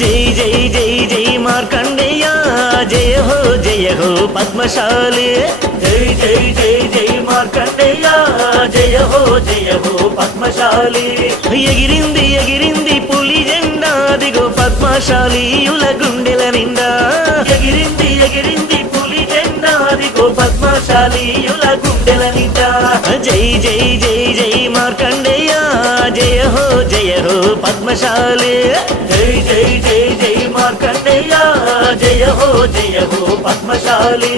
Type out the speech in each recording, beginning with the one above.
జై జై జై జై మార్కండేయ జయ హో పద్మశాలి జై జై జై జై మార్కండేయ జయ హో పద్మశాలి ఎగిరింది ఎగిరింది పులి జెండా దిగో పద్మశాలీయుల గుండెల నిండా ఎగిరింది ఎగిరింది పులి జెండా దిగో పద్మశాలీయుల గుండెల నిండా జై జై జై జై మార్కండేయ జయ హో పద్మశాలి జై జై జై జై మార్కండేయ జయ హో పద్మశాలి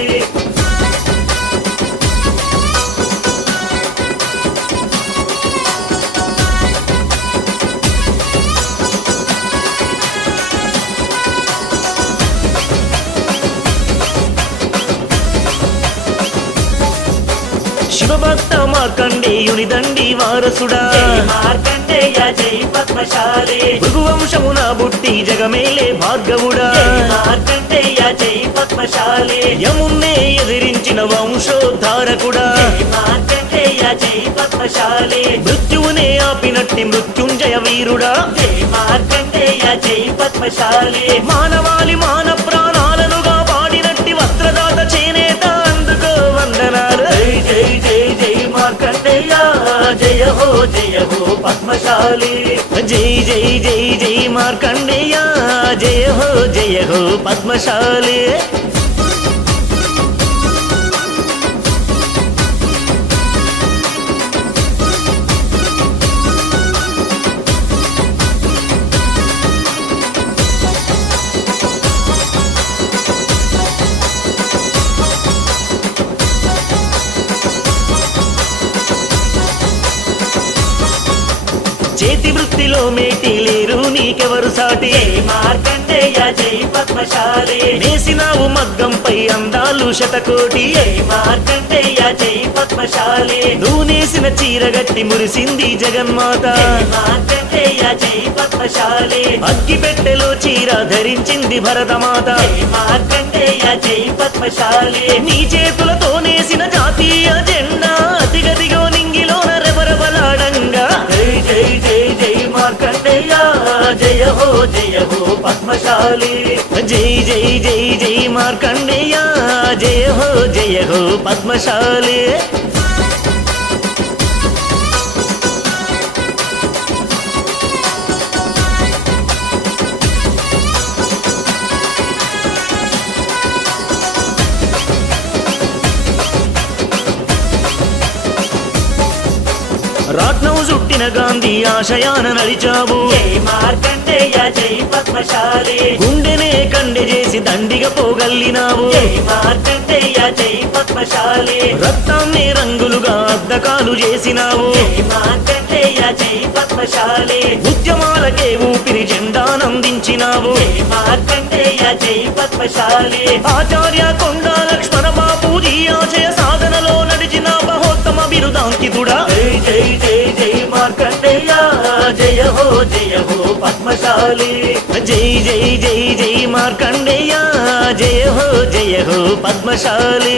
శివభక్త మార్కండేయుని దండి వారసుడా మార్కండేయ జై పద్మశాలి భృగువంశమున బుట్టి జగమేలే భార్గవుడా మార్కండేయ జై పద్మశాలి యమున్నే ఎదిరించిన వంశోద్ధారకుడా మార్కండేయ జై పద్మశాలి మృత్యువునే ఆపినట్టి మృత్యుంజయ వీరుడా మార్కండేయ జై పద్మశాలి మానవాళి మాన ప్రాణాలనుగా పాడినట్టి వస్త్రదాత చేనేత అందుకో వందనాలు జై జై జై జై మార్కండేయ జయ హో పద్మశాలి జై జై జై జై మార్కండేయ జయ హో పద్మశాలి చేతి వృత్తిలో మేటి లేరు నీకెవరు సాటి మార్కండేయ జై పద్మశాలి నేసినావు మగ్గంపై అందాలు శతకోటి మార్కండేయ జై పద్మశాలి నువ్వు నేసిన చీరగట్టి మురిసింది జగన్మాత మార్కండేయ జై పద్మశాలి అగ్గి పెట్టెలో చీర ధరించింది భరతమాత మార్కండేయ జై పద్మశాలి నీ చేతులతో నేసిన జాతీయ జెండా అతిగదిగో నింగిలోన రెబరబలాడంగా జై జై జై జై మార్కండేయ జయ హో పద్మశాలి జై జై జై జై మార్కండేయ జయ హో పద్మశాలి రాట్నం చుట్టిన గాంధీ ఆశయాన నడిచావు మార్కండేయ జై పద్మశాలి గుండెనే కండె చేసి దండిగా పోగల్లినావు మార్కండేయ జై పద్మశాలి రక్తాన్నే రంగులుగా అద్దకాలు చేసినావు మార్కండేయ జై పద్మశాలి ఉద్యమాలకే ఊపిరి జెండానందించినావు మార్కండేయ జై పద్మశాలి ఆచార్య కొండా లక్ష్మణ బాపూజీ ఆశయ సాధనలో నడిచిన బహోత్తమ బిరుదాంకితుడా జై జై జై జై మార్కండేయ జయ హో పద్మశాలి జై జై జై జై మార్కండేయ జయ హో పద్మశాలి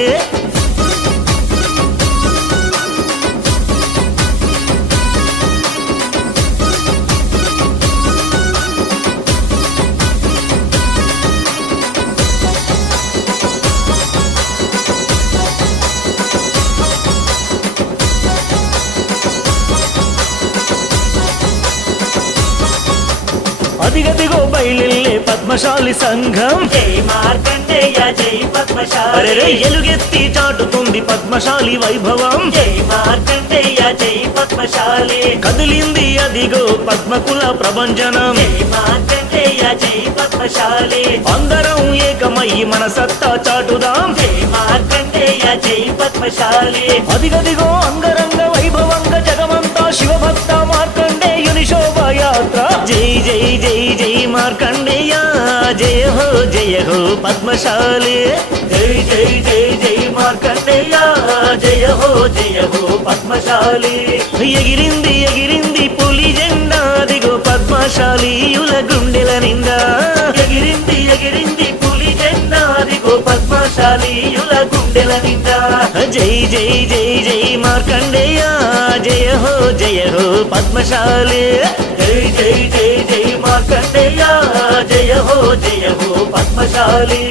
అదిగదిగో బయలుల్లే పద్మశాలి సంఘం జై మార్కండేయ జై పద్మశాలి అరెరే ఎలుగెత్తి చాటుతుంది పద్మశాలి వైభవం జై మార్కండేయ జై పద్మశాలి కదిలింది అదిగో పద్మకుల ప్రభంజనం జై మార్కండేయ జై పద్మశాలి అందరం ఏకమయ్యి మన సత్తా చాటుదాం జై మార్కండేయ జై పద్మశాలి అదిగదిగో అంగరంగ వైభవంగా జగమంతా శివభక్త మార్కండేయుని శోభాయాత్ర జై జై జై జై మార్కండేయ జయ హో పద్మశాలి జై జై జై జై మార్కండేయ జయ హో పద్మశాలి ఎగిరింది ఎగిరింది పులి జెండా దిగో పద్మశాలీయుల గుండెల నిండా ఎగిరింది ఎగిరింది పులి జెండా దిగో పద్మశాలీయుల గుండెల నిండా జై జై జై జై మార్కండేయ జయ హో పద్మశాలి జై జై జై జై మార్కండేయ జయ హో పద్మశాలి